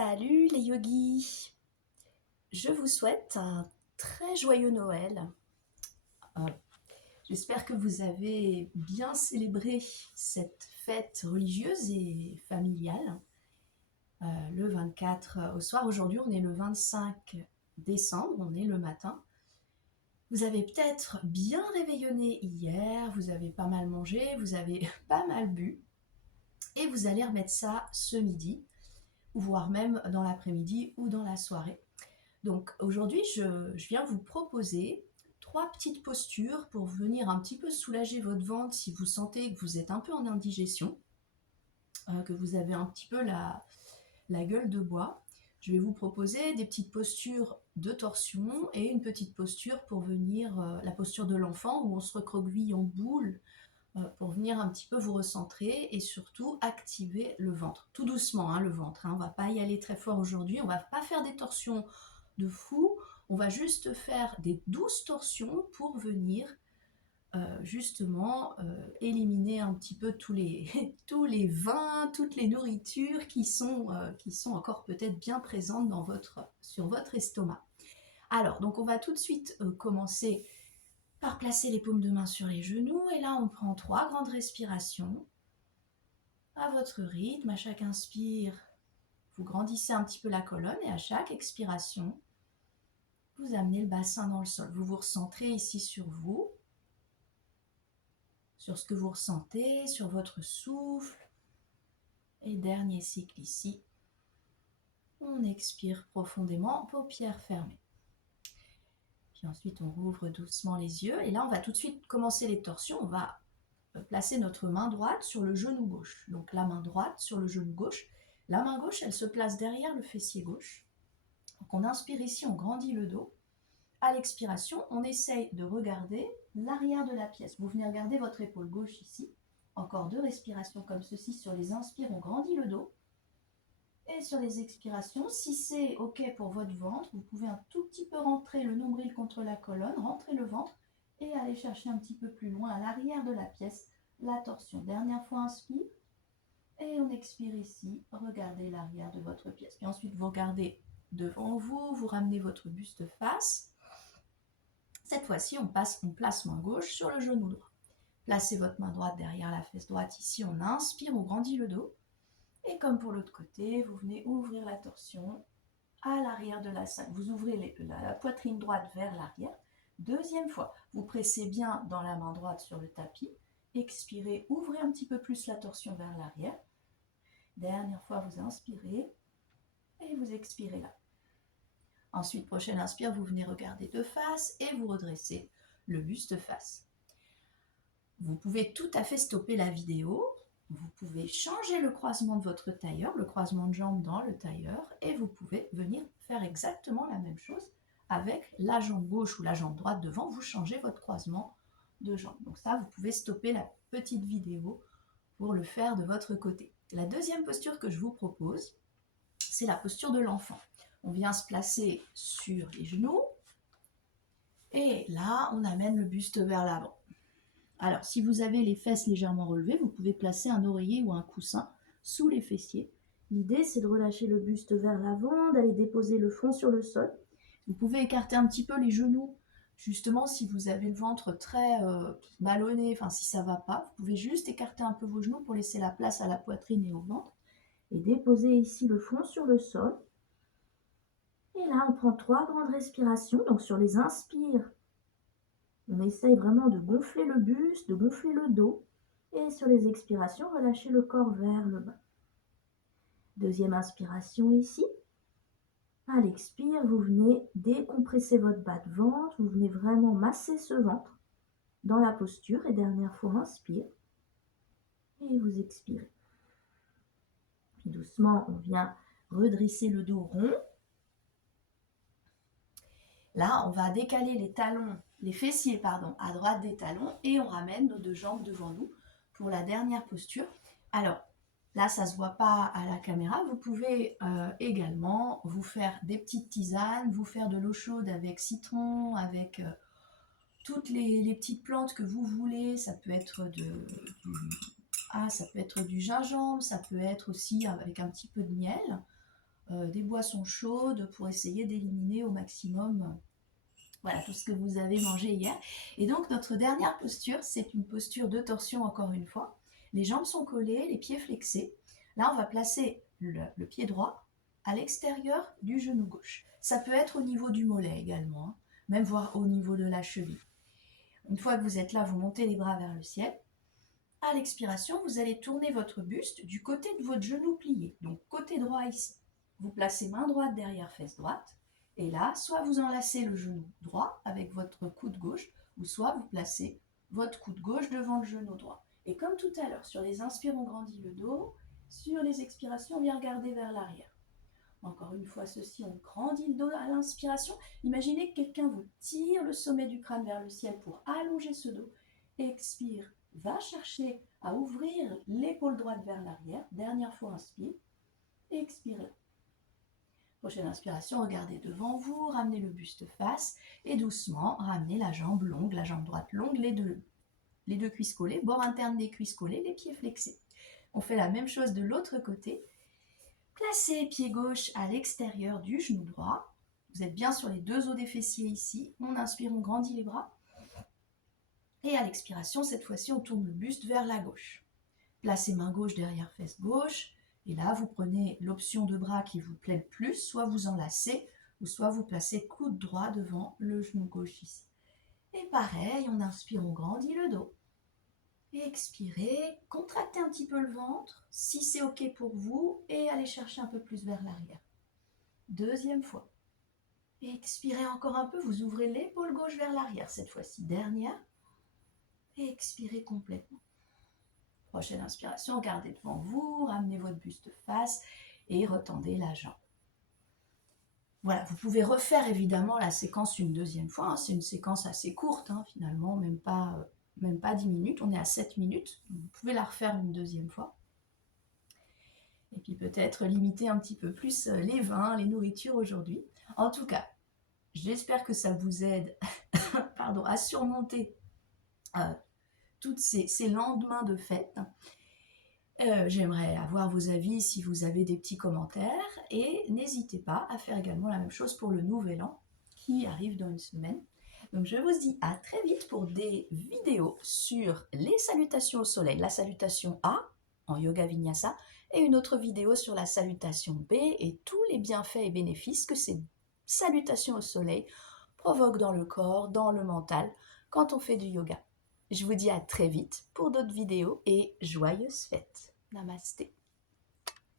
Salut les yogis! Je vous souhaite un très joyeux Noël. Euh, J'espère que vous avez bien célébré cette fête religieuse et familiale le 24 au soir. Aujourd'hui, on est le 25 décembre, on est le matin. Vous avez peut-être bien réveillonné hier, vous avez pas mal mangé, vous avez pas mal bu et vous allez remettre ça ce midi, voire même dans l'après-midi ou dans la soirée. Donc aujourd'hui, je viens vous proposer 3 petites postures pour venir un petit peu soulager votre ventre si vous sentez que vous êtes un peu en indigestion, que vous avez un petit peu la gueule de bois. Je vais vous proposer des petites postures de torsion et une petite posture pour venir, la posture de l'enfant où on se recroqueville en boule, pour venir un petit peu vous recentrer et surtout activer le ventre. Tout doucement, hein, le ventre, hein. On ne va pas y aller très fort aujourd'hui, on ne va pas faire des torsions de fou, on va juste faire des douces torsions pour venir justement éliminer un petit peu tous les, tous les vins, toutes les nourritures qui sont encore peut-être bien présentes sur votre estomac. Alors, donc on va tout de suite commencer par placer les paumes de main sur les genoux. Et là, on prend 3 grandes respirations à votre rythme. À chaque inspire, vous grandissez un petit peu la colonne et à chaque expiration, vous amenez le bassin dans le sol. Vous vous recentrez ici sur vous, sur ce que vous ressentez, sur votre souffle. Et dernier cycle ici, on expire profondément, paupières fermées. Puis ensuite, on rouvre doucement les yeux. Et là, on va tout de suite commencer les torsions. On va placer notre main droite sur le genou gauche. Donc la main droite sur le genou gauche. La main gauche, elle se place derrière le fessier gauche. Donc on inspire ici, on grandit le dos. À l'expiration, on essaye de regarder l'arrière de la pièce. Vous venez regarder votre épaule gauche ici. Encore 2 respirations comme ceci. Sur les inspires, on grandit le dos. Et sur les expirations, si c'est OK pour votre ventre, vous pouvez un tout petit peu rentrer le nombril contre la colonne, rentrer le ventre et aller chercher un petit peu plus loin à l'arrière de la pièce, la torsion. Dernière fois, inspire. Et on expire ici, regardez l'arrière de votre pièce. Puis ensuite, vous regardez devant vous, vous ramenez votre buste face. Cette fois-ci, on place main gauche sur le genou droit. Placez votre main droite derrière la fesse droite. Ici, on inspire, on grandit le dos. Et comme pour l'autre côté, vous venez ouvrir la torsion à l'arrière de la scène. Vous ouvrez la poitrine droite vers l'arrière. Deuxième fois, vous pressez bien dans la main droite sur le tapis. Expirez, ouvrez un petit peu plus la torsion vers l'arrière. Dernière fois, vous inspirez et vous expirez là. Ensuite, prochaine inspire, vous venez regarder de face et vous redressez le buste face. Vous pouvez tout à fait stopper la vidéo. Vous pouvez changer le croisement de votre tailleur, le croisement de jambes dans le tailleur, et vous pouvez venir faire exactement la même chose avec la jambe gauche ou la jambe droite devant. Vous changez votre croisement de jambes. Donc ça, vous pouvez stopper la petite vidéo pour le faire de votre côté. La deuxième posture que je vous propose, c'est la posture de l'enfant. On vient se placer sur les genoux, et là, on amène le buste vers l'avant. Alors, si vous avez les fesses légèrement relevées, vous pouvez placer un oreiller ou un coussin sous les fessiers. L'idée, c'est de relâcher le buste vers l'avant, d'aller déposer le front sur le sol. Vous pouvez écarter un petit peu les genoux, justement si vous avez le ventre très ballonné, enfin si ça ne va pas, vous pouvez juste écarter un peu vos genoux pour laisser la place à la poitrine et au ventre. Et déposer ici le front sur le sol. Et là, on prend 3 grandes respirations. Donc sur les inspires, on essaye vraiment de gonfler le buste, de gonfler le dos. Et sur les expirations, relâchez le corps vers le bas. Deuxième inspiration ici. À l'expire, vous venez décompresser votre bas de ventre. Vous venez vraiment masser ce ventre dans la posture. Et dernière fois, inspire. Et vous expirez. Puis doucement, on vient redresser le dos rond. Là, on va décaler les talons, les fessiers, à droite des talons et on ramène nos 2 jambes devant nous pour la dernière posture. Alors, là, ça ne se voit pas à la caméra. Vous pouvez également vous faire des petites tisanes, vous faire de l'eau chaude avec citron, avec toutes les petites plantes que vous voulez. Ça peut être ça peut être du gingembre, ça peut être aussi avec un petit peu de miel. des boissons chaudes pour essayer d'éliminer au maximum voilà, tout ce que vous avez mangé hier. Et donc notre dernière posture, c'est une posture de torsion encore une fois. Les jambes sont collées, les pieds flexés. Là, on va placer le pied droit à l'extérieur du genou gauche. Ça peut être au niveau du mollet également, hein, même voire au niveau de la cheville. Une fois que vous êtes là, vous montez les bras vers le ciel. À l'expiration, vous allez tourner votre buste du côté de votre genou plié, donc côté droit ici. Vous placez main droite derrière fesse droite, et là, soit vous enlacez le genou droit avec votre coude gauche, ou soit vous placez votre coude gauche devant le genou droit. Et comme tout à l'heure, sur les inspires, on grandit le dos, sur les expirations, on vient regarder vers l'arrière. Encore une fois, ceci, on grandit le dos à l'inspiration. Imaginez que quelqu'un vous tire le sommet du crâne vers le ciel pour allonger ce dos. Expire, va chercher à ouvrir l'épaule droite vers l'arrière. Dernière fois, inspire. Expire. Prochaine inspiration, regardez devant vous, ramenez le buste face et doucement ramenez la jambe longue, la jambe droite longue, les deux cuisses collées, bord interne des cuisses collées, les pieds flexés. On fait la même chose de l'autre côté. Placez pied gauche à l'extérieur du genou droit. Vous êtes bien sur les deux os des fessiers ici. On inspire, on grandit les bras. Et à l'expiration, cette fois-ci, on tourne le buste vers la gauche. Placez main gauche derrière fesse gauche. Et là, vous prenez l'option de bras qui vous plaît le plus. Soit vous enlacez, ou soit vous placez coude droit devant le genou gauche ici. Et pareil, on inspire, on grandit le dos. Et expirez, contractez un petit peu le ventre, si c'est ok pour vous, et allez chercher un peu plus vers l'arrière. Deuxième fois. Et expirez encore un peu, vous ouvrez l'épaule gauche vers l'arrière cette fois-ci. Dernière. Et expirez complètement. Prochaine inspiration, gardez devant vous, ramenez votre buste face et retendez la jambe. Voilà, vous pouvez refaire évidemment la séquence une deuxième fois. C'est une séquence assez courte, finalement, même pas 10 minutes. On est à 7 minutes. Vous pouvez la refaire une deuxième fois. Et puis peut-être limiter un petit peu plus les vins, les nourritures aujourd'hui. En tout cas, j'espère que ça vous aide à surmonter tous ces lendemains de fête. J'aimerais avoir vos avis si vous avez des petits commentaires. Et n'hésitez pas à faire également la même chose pour le Nouvel An qui arrive dans une semaine. Donc je vous dis à très vite pour des vidéos sur les salutations au soleil, la salutation A en Yoga Vinyasa, et une autre vidéo sur la salutation B et tous les bienfaits et bénéfices que ces salutations au soleil provoquent dans le corps, dans le mental, quand on fait du yoga. Je vous dis à très vite pour d'autres vidéos et joyeuses fêtes. Namasté.